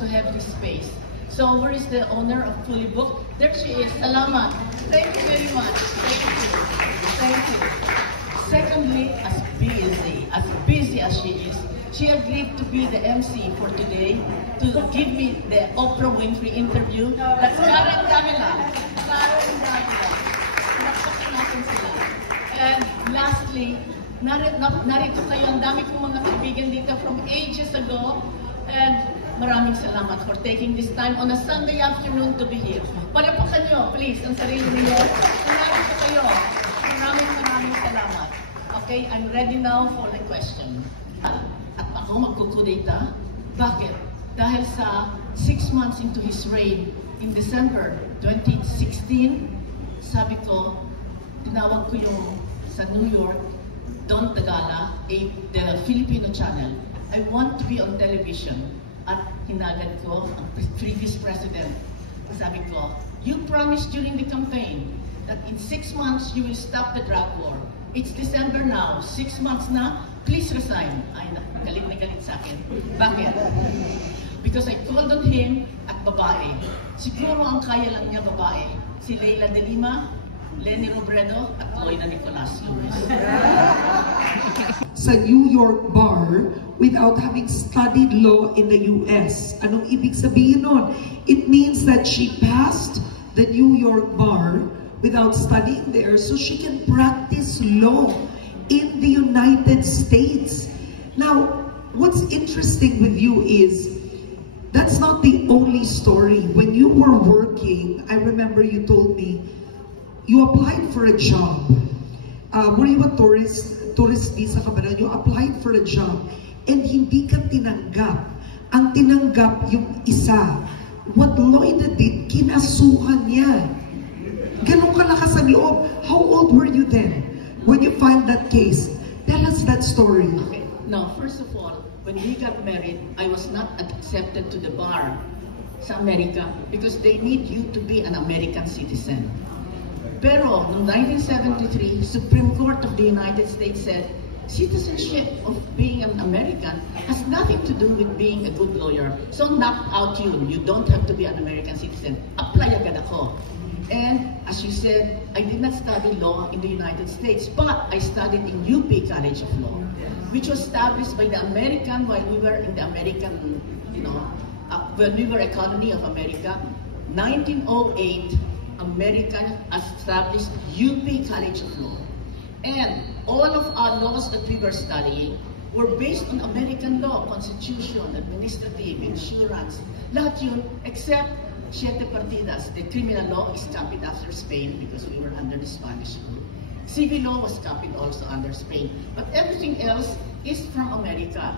to have this space. So where is the owner of Fully Booked? There she is. Salamat. Thank you very much. Thank you. Thank you. Secondly, as busy as she is, she agreed to be the MC for today, to give me the Oprah Winfrey interview. That's Karen Davila. Karen Davila. Nakapagin natin sila. And lastly, narito kayo, ang dami kong mga kaibigan dito from ages ago. And maraming salamat for taking this time on a Sunday afternoon to be here. Palapakan nyo, please, ang sarili niyo. Narito kayo. Maraming salamat. Okay, I'm ready now for the question. At ako magkukudeta. Bakit? Dahil sa 6 months into his reign, in December 2016, sabi ko, tinawag ko yung sa New York, Don Tagala, the Filipino channel. I want to be on television. At hinagad ko ang previous president. Sabi ko, you promised during the campaign that in 6 months you will stop the drug war. It's December now, 6 months na, please resign. Ay, galit na galit sa akin. Bakit? Because I called on him at babae. Siguro ang kaya lang niya babae. Si Leila de Lima, Lenny Robredo, at Loina Nicolas Lewis. Sa New York bar, without having studied law in the US. Anong ibig sabihin nun? It means that she passed the New York bar without studying there, so she can practice law in the United States. Now, what's interesting with you is, that's not the only story. When you were working, I remember you told me, you applied for a job. Were you a tourist visa ka ba na? You applied for a job, and hindi ka tinanggap. Ang tinanggap yung isa. What Loida did, kinasuhan niya. Ganun kalakas ang loob. How old were you then when you filed that case? Tell us that story. Okay. Now, first of all, when we got married, I was not accepted to the bar sa America because they need you to be an American citizen. Pero, noong 1973, Supreme Court of the United States said, citizenship of being an American has nothing to do with being a good lawyer. So knock out you. You don't have to be an American citizen. Apply agad ako. And as you said, I did not study law in the United States, but I studied in UP College of Law, which was established by the American while we were in the American, when we were economy of America. 1908, American established UP College of Law. And all of our laws that we were studying were based on American law, constitution, administrative, insurance, lahat yun, except Siete Partidas. The criminal law is copied after Spain because we were under the Spanish rule. Civil law was copied also under Spain. But everything else is from America.